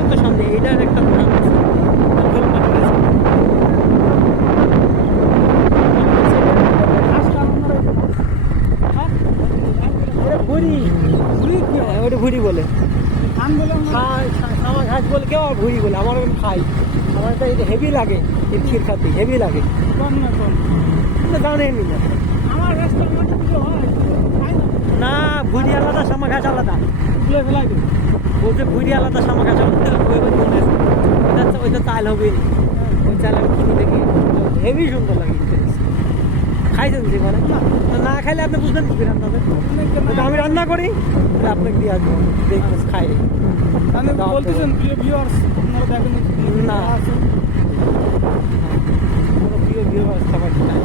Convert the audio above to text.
অত্যন্ত সামনে এটার একটা ঘোড়া ওটা ভুড়ি বলে। আমার? ঘাস বলে কেউ আমার বলে আমার আমি আমার এটা হেভি লাগে হেভি লাগে। কম না কম। দাম হেভি না। না। ভুড়ি আলাদা সামা ঘাস আলাদা। ফেলাই ওই ওই মনে আছে ওইটা তো- ওইটা চাল হবে। ওই চাল আমি কিনে দেখি হেভি সুন্দর লাগে খাইছেন যে মানে না খাইলে আপনি বুঝবেন কি রান্নাতে ওটা আমি রান্না করি আপনাকে দিয়ে আসব। দেখবেন খাই। আমি। বলতেছেন প্রিয় ভিউয়ার্স আপনারা দেখেন না। প্রিয় খাবার খাই